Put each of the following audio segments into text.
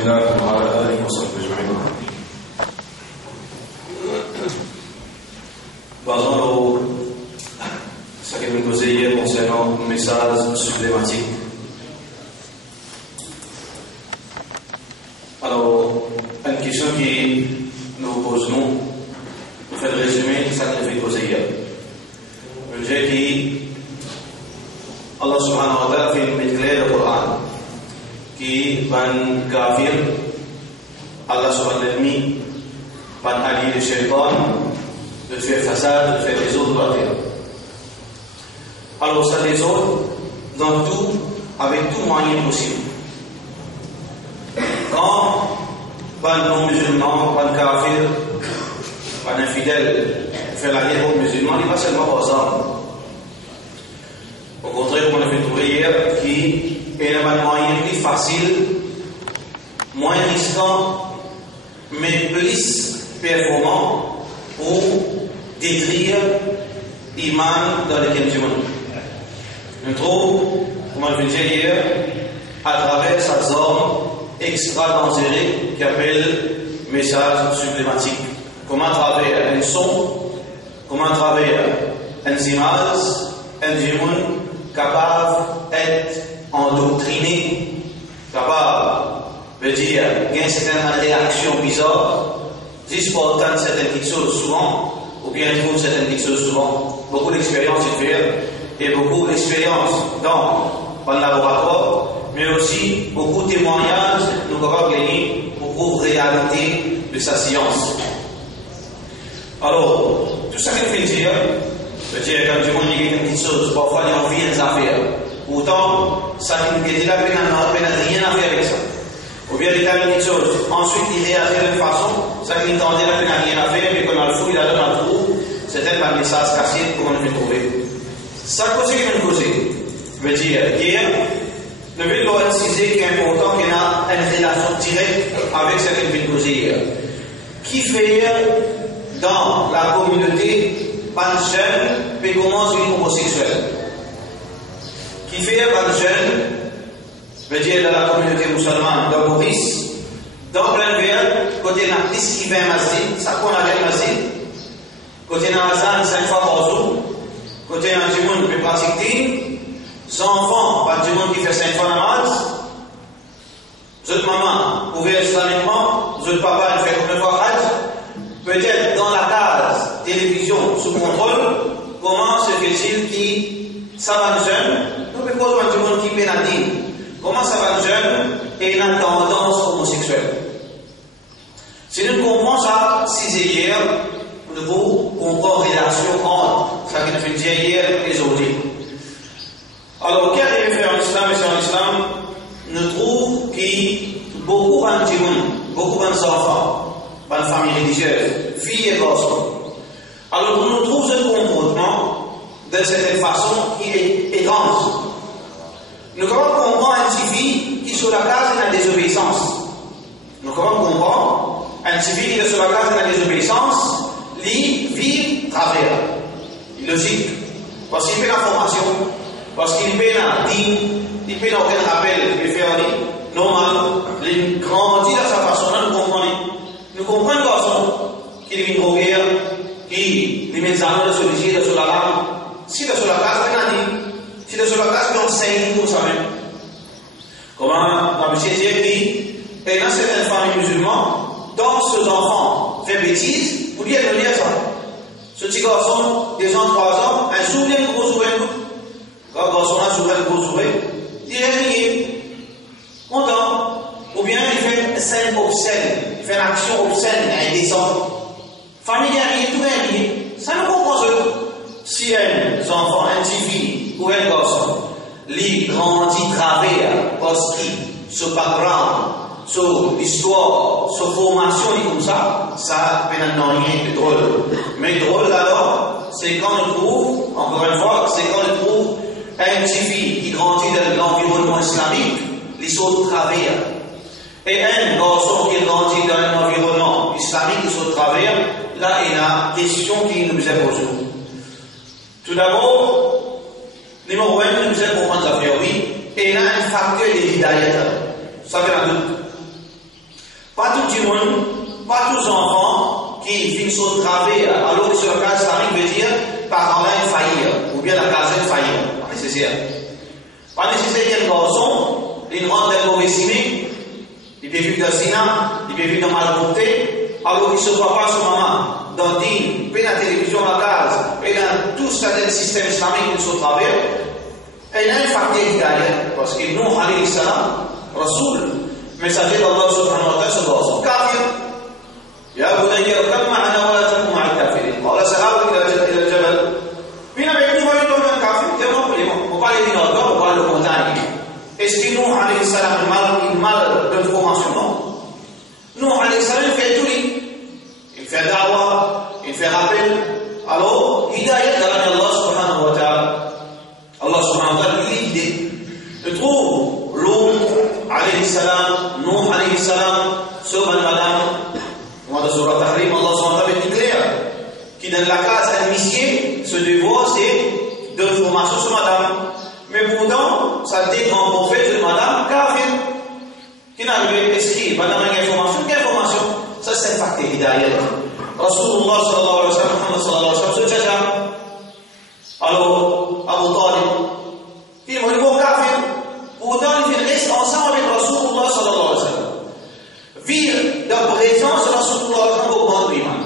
الله وعلى آله وصحبه أجمعين. Passons à ce que nous causons hier concernant un message supplémentaire. Alors, une question qui nous posons, pour faire le résumé de ce que nous avons causé hier. Je dirais que Allah subhanahu wa ta'ala fait une claire le Coran qui va kafir, Allah subhanahu wa ta'ala va allier le shaitan, de faire façade, de faire des autres de la terre. Alors ça les autres, dans tout, avec tout moyen possible. Quand pas de non-musulman, pas de kafir, pas d'infidèle, fait la guerre aux musulmans, il n'est pas seulement aux armes. Au contraire, comme on a fait trouver hier, qui est un moyen plus facile, moins risquant, mais plus performant pour détruire l'iman dans lequel tu es. Nous trouvons, comme on a fait hier, à travers cette zone extra dangereuse qui appelle message supplématique. Comment à travers un son, comment à travers un image, un démon capable d'être endoctriné, capable de dire qu'il y a une certaine réaction bizarre, juste pour entendre certaines petites choses souvent, ou bien trouve certaines petites choses souvent. Beaucoup d'expérience de faire, et beaucoup d'expérience dans le laboratoire, mais aussi beaucoup de témoignages nous avons gagné, beaucoup de réalité de sa science. Alors, tout ça qu'il fait dire, quand du monde dit une petite chose, parfois il y a envie des affaires. Pourtant, ça qui nous dit là, il n'a rien à faire avec ça. Ou bien il a une petite chose, ensuite il réagit d'une façon, ça qui nous dit là, il n'a rien à faire, mais quand on le fout, il a donné un trou, c'est un message cassé qu'on a pu trouver. Ça cause qui nous cause. Veut dire, hier, le but doit être précisé qu'il est important qu'il y ait une relation directe avec ce qui nous cause hier. Qui fait dans la communauté pas de jeunes, mais commence une homosexuelle. Qui fait pas de jeunes, veut dire dans la communauté musulmane, dans Maurice, dans plein verre, côté n'a plus qui vient masjid, ça qu'on a fait masjid, côté n'a mazan 5 fois par jour, côté n'a du monde qui pratique, sans enfants, pas du monde qui fait 5 fois namaz, votre maman, ouvert islamiquement, votre papa, il fait combien de fois hajj, peut-être dans la case télévision sous contrôle, comment se fait-il que ça va jeune, nous pouvons voir du monde qui pénalise, comment ça va jeune et une tendance homosexuelle. Si nous comprenons ça, si c'est hier, nous devons comprendre la relation entre ce qui nous fait dire hier et aujourd'hui. Alors, qu'est-ce qu'il fait en islam et en islam? Nous trouvons que beaucoup d'enfants, dans famille religieuse, filles et garçons. Alors nous trouvons ce comportement de cette façon qui est étrange. Nous pouvons comprendre un petit fille qui sur la case de la désobéissance. Nous pouvons comprendre un petit fille qui est sur la case de la désobéissance, lui vit travers. Logique. Parce qu'il fait la formation, parce qu'il fait la digne, il fait aucun rappel, il fait normal, il grandit de sa façon, nous comprenons. Nous comprenons le garçon qui vient droguer, qui met des anneaux de solliciter sur la lame. Si de sur la case, on a dit. Si de sur la case, on sait tout ça même. Comment la monsieur dit, et dans certaines familles musulmanes, dans ce enfant fait bêtise, vous dites de dire ça. Ce petit garçon, des ans 3 ans, un sourire, un gros sourire. Quand le garçon a sourire, un gros sourire, il est réveillé, content. Ou bien il fait une scène obscène, il fait une action obscène, indécente. Famille est tout est ça nous comprend ce. Si un enfant, un petit fille ou un garçon, lui grandit travers parce qu'il, ce background, sur l'histoire, sur formation et comme ça n'a rien de drôle. Mais drôle alors, c'est quand on trouve, encore une fois, c'est quand on trouve un petit fille qui grandit dans l'environnement islamique, l'histoire de travers. Et un garçon qui grandit dans un environnement islamique qui se travers, là il y a une question qui nous est posée. Tout d'abord, numéro 1, nous allons comprendre la théorie, et il y a un facteur de l'hidayat. Ça fait un doute. du monde, pas tous enfants qui finissent au travers, alors que sur le cas islamique veut dire parents-là une faillite, ou bien la case une faillite. Pas nécessaire. Pas nécessaire qu'il y ait un garçon, il rentre dans le mauvais ciné, il peut vivre dans le Sina, il peut vivre dans la malconté, alors qu'il ne se voit pas son maman, dans DIN, puis dans la télévision, la case, et dans tout ce système islamique qui se travers, et il y a une facteur derrière, parce que nous, alayhi salam, Rasoul, messager d'Allah subhanahu wa ta'ala, ce garçon, kafir. يا بني اركب معنا ولا تكن مع الكافرين قال سلام الى الجبل فينا بيكون ما يدور من الكافر كما on parle d'une ordre, on parle de montagne. Est-ce que Nuh alayhi salam mal d'information? Non. Nuh alayhi salam fait tout lui. Il fait da'wah, il fait rappel. Alors, hidayat d'Allah subhanahu wa ta'ala. Allah subhanahu wa ta'ala lui l'idée. Je trouve l'homme alayhi salam, Nuh alayhi salam, sur madame. Dans la Surah Tahrim, Allah subhanahu wa ta'ala est clair qui dans la case initiée, ce devoir c'est de formation sur madame. Mais pourtant, ça dit grand prophète de madame kafir qui n'arrive pas à écrire, madame a une information, quelle information? Ça c'est un facteur hidayat. Rasulullah sallallahu alayhi wa sallam, Muhammad sallallahu alayhi wa sallam, ce tchacha. Alors, Abu Talib, il m'a dit bon kafir. Pourtant, il reste ensemble avec Rasulullah sallallahu alayhi wa sallam. Vivre de présence de Rasulullah au bon primat.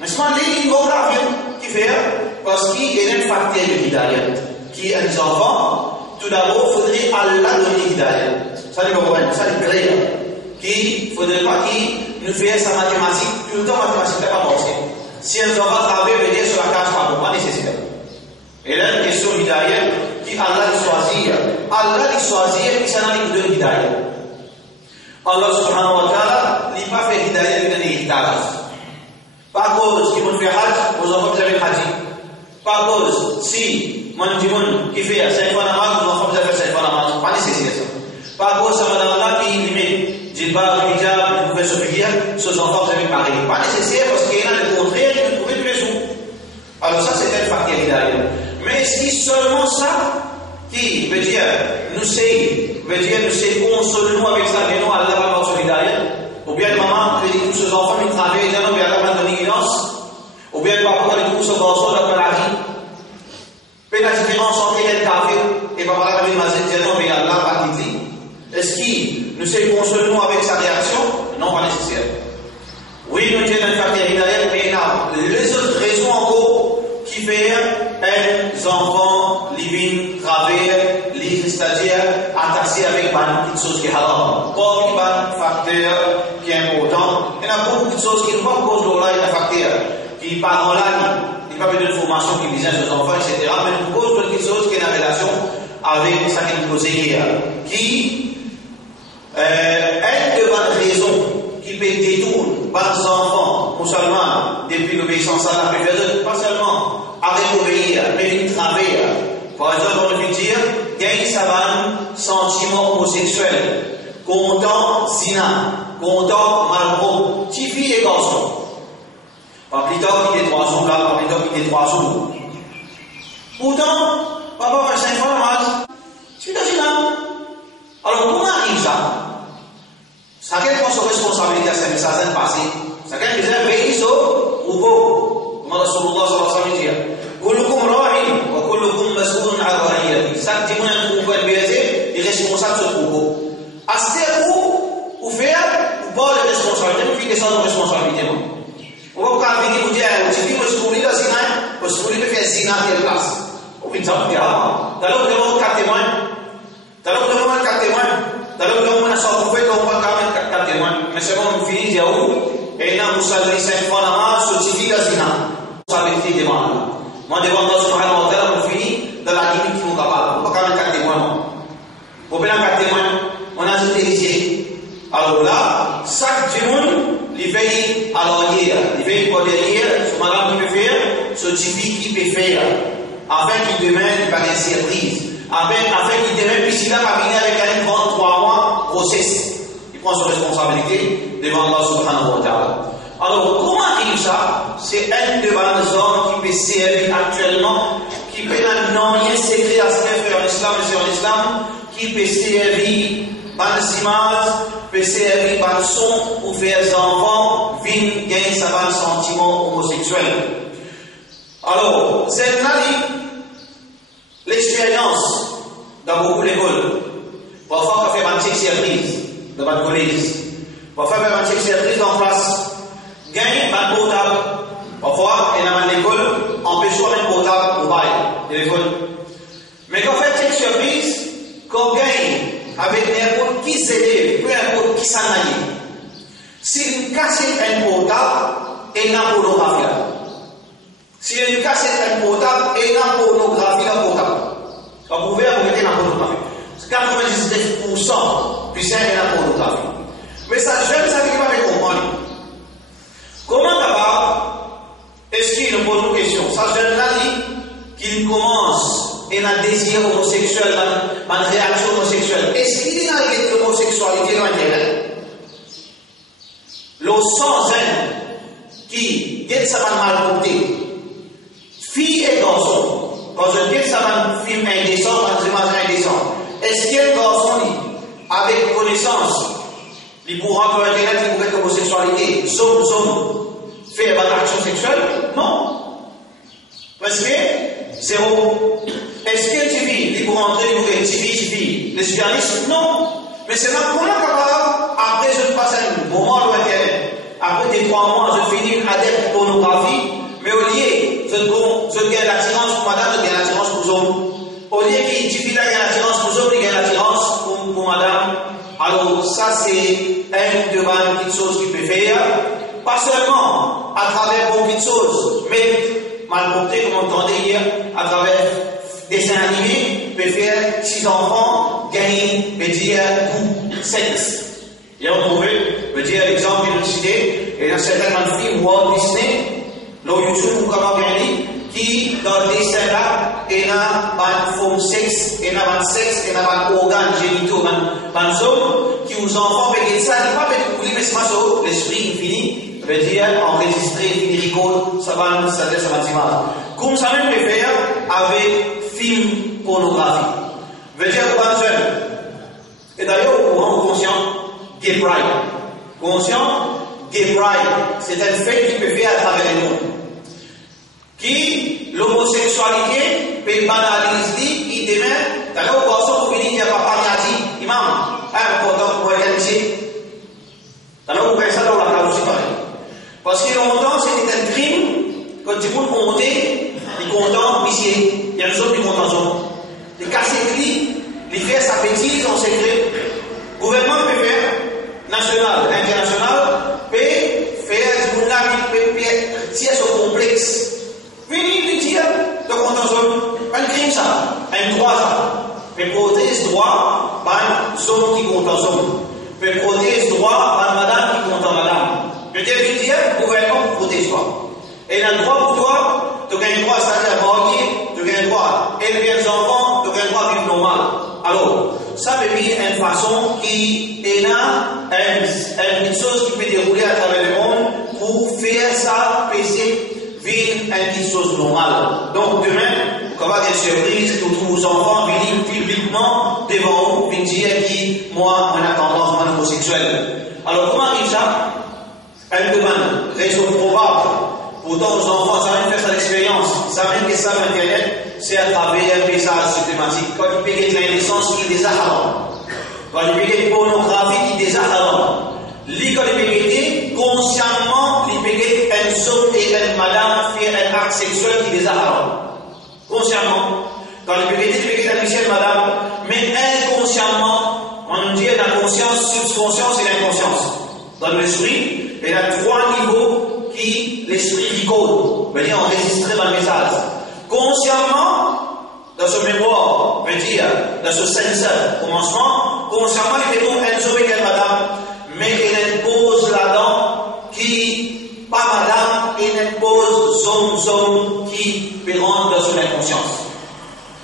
Mais ce moment-là, il y a un kafir qui fait parce qu'il y a un facteur de hidayat. Qui est un enfant, tout d'abord, il faudrait Allah donner hidayat. Ça, c'est le problème, ça, c'est clair. Il ne faudrait pas qu'il nous fasse sa mathématique, tout le temps, mathématique, n'est pas possible. Si un enfant travaille, veut dire sur la case, pas nécessaire. Et là, une question hidayat, qui Allah le choisit. Allah le choisit, qui s'en a donné hidayat. Allah subhanahu wa ta'ala n'a pas fait hidayat, il a donné hidayat. Par cause, qui m'ont fait hajj, aux enfants, vous avez hajj. Par cause, si, mon Timon qui fait 5 fois namaz, mon enfant vous avez fait 5 fois namaz, pas nécessaire ça. Par contre, ça madame-là qui limite, djilbab, hijab, vous pouvez se faire, ces enfants vous avez pareil. Pas nécessaire parce qu'il y a le contraire, vous trouvez tous les jours. Alors ça c'est un facteur hidayat. Mais est-ce que seulement ça qui veut dire, nous c'est console-nous avec ça, mais non, Allah va avoir ce hidayat. Ou bien maman, veut dire tous ces enfants, ils travaillent, ils disent, mais Allah va donner guidance. Ou bien le papa, il dit tous ces garçons, d'après la vie. Mais la différence entre les kafir et papa la vie dit non, mais Allah va quitter. Est-ce qu'il nous sait consoler avec sa réaction? Non, pas nécessaire. Oui, nous avons un facteur hidayat, mais il y a les autres raisons encore qui font un enfant, living, travers, les c'est-à-dire attaché avec une chose qui est haram. Pas un facteur qui est important. Il y a beaucoup de choses qui ne vont pas cause de là, il y a un facteur qui part en ligne. Il n'y a pas besoin de formation qui vise aux enfants, etc. Mais nous cause quelque chose qui est en relation avec ça qui nous cause hier. Qui est de bonnes raisons qui peut détourner les enfants musulmans depuis l'obéissance à Allah, mais pas seulement arrêter d'obéir, mais une travers. Par exemple, on peut dire qu'il y a une savane sentiment homosexuel, content zina, content malpropre, petite fille et garçon. Pas plus tard qu'il est 3 jours là, pas plus tard qu'il est 3 jours. Pourtant, papa fait 5 fois la masse. Tu t'as dit là. Alors, comment arrive ça? Ça quelle responsabilité à ce message passé? Ça quelle responsabilité au groupe? Comme Rasulullah sallallahu alayhi wa sallam dit. كلكم راع وكلكم مسؤول عن رعيته. Chaque témoin de troupeau est responsable de ce troupeau. À ce où faire ou pas de responsabilité, ou fiquer sans responsabilité. On va pas venir vous dire, si tu veux se courir là, sinon, se courir faire zina à telle place. Au fin de ça, tu diras, t'as l'autre demande 4 témoins. T'as l'autre demande 4 témoins. T'as l'autre demande un sort pour faire, on va quand même 4 témoins. Mais c'est bon, on finit, il y a où? Et là, vous savez, 5 fois la main, ce suffit la zina. Vous savez, qui demande. Moi, devant Allah subhanahu wa ta'ala, on finit dans la limite qui nous capable. On va quand même 4 témoins. Pour bien 4 témoins, on a ajouté les. Alors là, chaque témoin, il veille à l'arrière, il veille pour derrière, ce madame qui peut faire, ce type qui peut faire, afin qu'il demande par une surprise, afin qu'il demande, puis s'il a pas venu avec un 23 mois, grossesse. Il prend sa responsabilité devant Allah subhanahu wa ta'ala. Alors, comment arrive ça? C'est un de les hommes qui peut servir actuellement, qui peut non rien secret à ce qu'il fait en islam et sur l'islam, qui peut servir dans les images, peut servir par son pour faire des enfants vivre gagner sa sentiment homosexuel. Alors, c'est l'expérience dans beaucoup d'écoles. Parfois, on fait une petite surprise dans votre collège. Parfois, on fait une petite surprise en classe. Gagne un portable. Parfois, il y a une école, on peut choisir un portable mobile, téléphone. Mais quand on fait une petite surprise, qu'on gagne avec n'importe qui s'élève, peu importe qui s'en aille. Si une cassette un portable, et une pornographie. Si une cassette un portable, et une pornographie dans le portable. Vous pouvez vous mettre dans la pornographie. 99% puis c'est la pornographie. Mais ça, je ne savais pas me comprendre. Comment d'abord, est-ce qu'il nous pose une question? Ça, je l'ai dit qu'il commence et un désir homosexuel, une réaction homosexuelle. Est-ce qu'il y a une homosexualité dans l'intérieur? Le sans-haine qui guette sa mal portée, fille et garçon, quand je guette sa film indécent, une image indécente, est-ce qu'il y a un garçon avec connaissance, il pourra faire Internet, il pourrait être homosexualité, zone, faire une action sexuelle? Non. Parce que c'est est-ce que tu vis, il pourra entrer, il pourrait être TV, lesbianisme? Non. Mais c'est là qu'on est capable, après je passe un moment à l'Internet, après des 3 mois, je finis une adepte pornographie, mais au lieu, je gagne l'attirance pour madame, je gagne l'attirance pour homme. Au lieu qu'il suffit là, il y a l'attirance pour homme, il y a l'attirance pour madame. Alors, ça, c'est une de mes petites choses qu'il peut faire. Pas seulement à travers beaucoup de choses, mais mal porté, comme on entendait hier, à travers des dessins animés, peut faire 6 enfants gagner, peut dire, goût, sexe. Et on trouve, peut dire, l'exemple d'une cité, et dans certains films Walt Disney, le YouTube, vous pouvez regarder, qui, dans le dessin là, il y a une forme sexe, il y a un sexe, il y a un organe génitaux, un zone, qui aux enfants peuvent dire ça, il ne pas peut mais c'est pas ça, l'esprit infini, veut dire enregistrer, infini record, ça va s'image. Comme ça même peut faire avec film pornographie. Veut dire pas jeune. Et d'ailleurs, au courant conscient, gay pride. Conscient, gay pride, c'est un fait qui peut faire à travers le monde. Qui l'homosexualité peut banaliser, il demain, d'ailleurs, au garçon, vous venez dire papa, il a dit, imam, important pour l'amitié. Alors, vous pensez ça dans la cause aussi pareil. Parce que longtemps, c'était un crime, quand tu peux compter, les contents, ici, il y a une zone qui compte en zone. Les casser les faire sa bêtise en secret. Le gouvernement peut faire, national, international, peut faire du monde peut tirer son complexe. Venez dire, de compte en zone, un crime ça, un droit ça. Mais protéger ce droit, une zone qui compte en zone. Mais protéger ce droit, une madame qui compte en madame. Je dis, le gouvernement protège toi. Et il a le droit pour toi, tu as un droit à s'aller marier, tu as un droit à élever des enfants, tu as un droit à vivre normal. Alors, ça peut être une façon qui est là, une chose qui peut dérouler à travers le monde pour faire ça, passer, vivre une chose normale. Donc, demain, on va avoir des surprises, nous trouvons aux enfants, venir publiquement devant vous, venir dire qui, moi, on a tendance à homosexuel. Alors, comment arrive ça? Elle demande, raison probable. Pourtant, aux enfants, ça même faire cette expérience. Ça même que ça, l'Internet, c'est à travers un message systématique. Quand ils payent de la naissance, qui les a avant. Quand ils payent de pornographie, qui les a avant. Quand ils payent consciemment, ils payent un homme et une madame faire un acte sexuel qui les a avant. Consciemment. Quand ils payent un monsieur et une madame, mais inconsciemment, on dit la conscience, subconscience et l'inconscience. Dans l'esprit, il y a 3 niveaux qui l'esprit décode, veut dire enregistrer dans le message. Consciemment, dans ce mémoire, veut dire dans ce senseur, commencement, consciemment, il fait donc un sauvé qu'elle madame, mais il impose là-dedans qui, pas madame, il impose zone qui peut rendre dans son inconscience.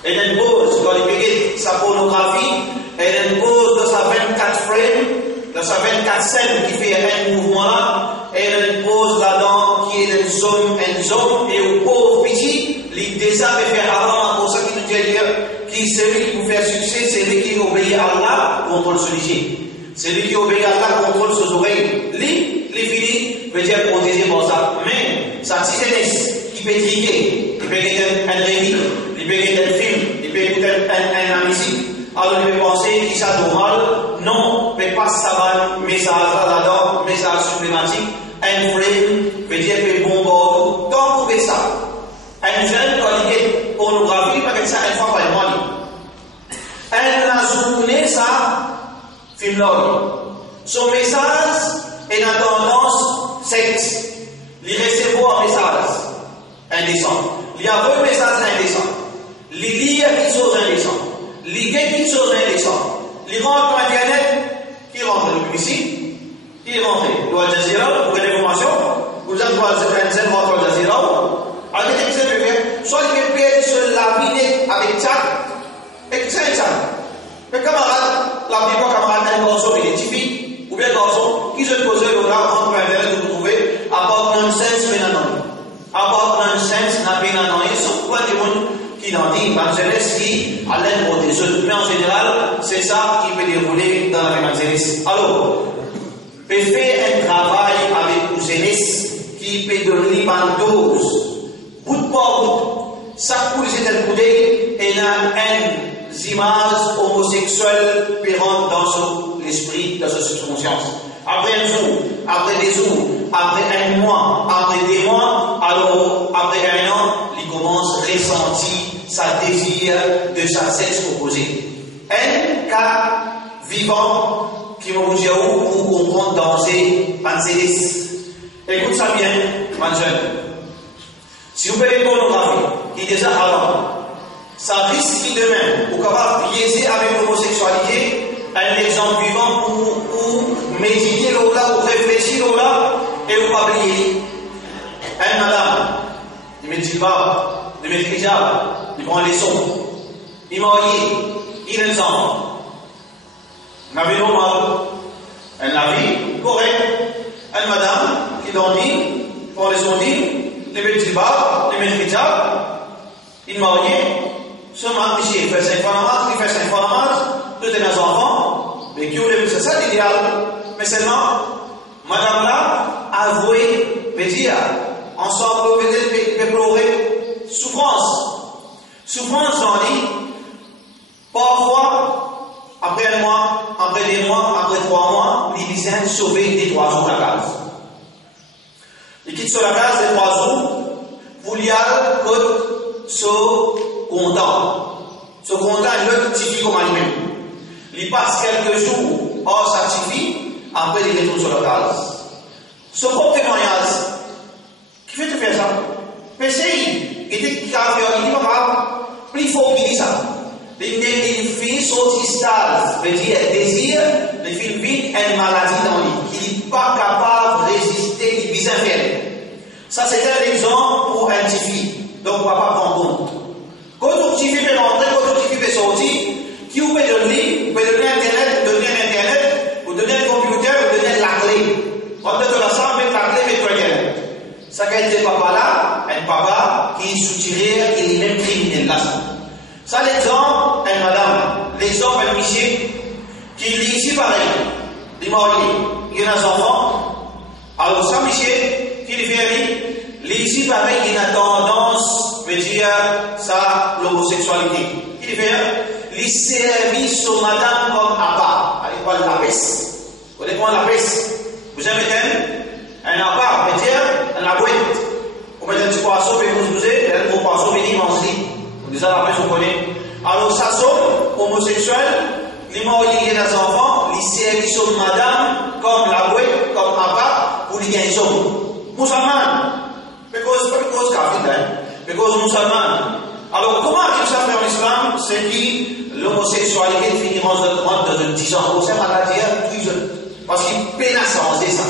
Il impose, dans les pays, sa pornographie, il impose dans sa 24 frames, dans sa 24 scènes qui fait un mouvement là, elle pose là-dedans qui est une zone, et au pauvre petit, les désirs de faire avant, pour ça qui nous dit dire, qui celui qui vous fait succès, c'est celui qui obéit à Allah contre le sujet. Celui qui obéit à Allah contrôle ses oreilles. Les fini, veut dire protéger pour ça. Mais, sa petite jeunesse, qui peut triquer, il peut écouter un réveil, il peut écouter un film, il peut écouter un musique. Alors il peut penser qu'il ça normal. Non, mais pas ça message là-dedans, message supplématique. Un frame, veut dire que bon bord, donc vous ça. Un jeune, quand il est pornographie, parce que ça, une fois par mois. Un journée, ça, film là. Son message est dans tendance sexe. Il recevoir un message indécent. Il y a un message indécent. Il lit quelque chose indécent. Il lit quelque chose indécent. Il rentre sur Internet, il rentre ici, il rentre dans Al Jazeera pour l'information. Vous avez un rentre Al Jazeera. Alors, soit il peut perdre sur la vie avec Tchad, et c'est ça. Mais camarade, la plupart camarades, un garçon identifié, ou bien un garçon qui se pose là, on peut Internet, vous trouvez, about nonsense, mais non. About nonsense, n'a pas non. Ils sont quoi des gens qui n'ont dit, évangéliste qui, à l'aide pour des autres. Mais en général, c'est ça qui peut dérouler dans l'évangéliste. Alors, peut faire un travail avec une jeunesse qui peut donner une dose. Bout par bout, chaque coup de cette coudée, il y a une image homosexuelle pérante dans l'esprit, dans sa subconscience. Après un jour, après des jours, après un mois, après des mois, alors après un an, il commence à ressentir sa désir de sa sexe opposé. Un cas vivant qui m'a dit où on compte danser Panzélis. Écoute ça bien, mon jeune. Si vous faites une pornographie qui est déjà haram, ça risque demain, vous capable de biaiser avec l'homosexualité, un exemple vivant pour méditer là, pour réfléchir là, et vous pas oublier. Un madame, il met du bas, il met du hijab, il prend les sons, il est marié, il a des enfants. La vie normale, la vie correcte. Une madame qui dormit, prend les sons, il met du bas, il met du hijab, il est marié, seulement ici, il fait 5 fois namaz, il fait 5 fois namaz, deux des enfants, mais qui c'est ça l'idéal. Mais seulement, madame là, avoué, veut dire, ensemble, peut pleurer, souffrance. Souffrance, j'en dis, parfois, après un mois, après 2 mois, après 3 mois, il vient sauver des 3 jours la case. Il quitte sur la case des 3 jours, pour y aller, côte, content. Ce content, il veut certifier comme lui-même. Il passe quelques jours hors certifié, après il retourne sur la case. Ce propre témoignage, qui fait te faire ça? Mais c'est il était capable, il dit pas plus fort qu'il dit ça. Il fait sortir stade, veut dire désir, il fait vite une maladie dans lui, qu'il n'est pas capable de résister, il vise un faire. Ça, c'est un exemple pour un petit fille. Donc, papa prend compte. Quand un petit fille peut rentrer, quand un petit fille peut sortir, qui vous peut donner? Vous pouvez donner Internet, vous donnez Internet, vous donnez un computer, vous donnez la clé. Quand vous êtes ensemble, avec la clé, avec Internet. Ça, quand il papa là, un papa qui est soutien, qui est même criminel là. Ça, l'exemple, une madame, l'exemple, un monsieur, qui est ici pareil, il est marié, il a des enfants. Alors, ça, monsieur, qui est fait, ici pareil, il a tendance, veut dire, ça, l'homosexualité. Il fait, les services aux madame comme appart. Allez prendre la peste. Vous allez prendre la peste. Vous avez un appart, veut dire, un boîte. Vous mettez un petit poisson, vous avez un gros poisson, vous manger. Déjà, la peste, on connaît. Alors, ça sonne, homosexuel, les mariés et les enfants, les services aux madame comme la boîte, comme appart, pour les gagner. Musulman. Because kafir, because musulman. Alors, comment est-ce ça fait en islam? C'est que l'homosexualité finit dans 10 ans. C'est maladie, parce qu'il peine à changer ça.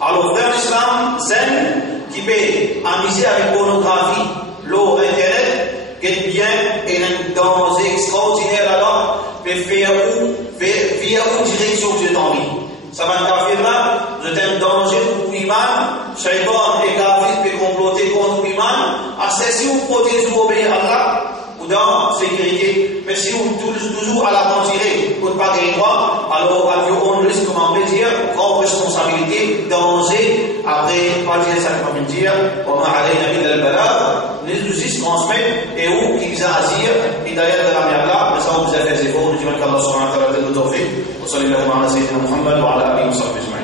Alors, dans l'islam, zen, qui peut amuser avec pornographie, l'eau, internet, qui est bien, et un danger extraordinaire là-bas, peut faire où direction que tu as envie. Ça va être là, vous êtes un danger pour l'imam, Shaitan et Kafir peut comploter contre l'imam. Si vous protégez, vous obéissez à Allah, vous dans sécurité. Mais si on toujours à la tirer pour ne pas gagner droit, alors on risque, comment on peut dire, grande responsabilité, danger, après, pas dire ça comme dire, on a allé à la balade, les outils se transmettent, et où ils azir, et d'ailleurs de la mer là, mais ça on vous a fait des efforts, nous disons qu'Allah subhanahu wa ta'ala nous tawfiq, wa sallallahu ala sayyidina Muhammad wa ala alihi wa sahbihi.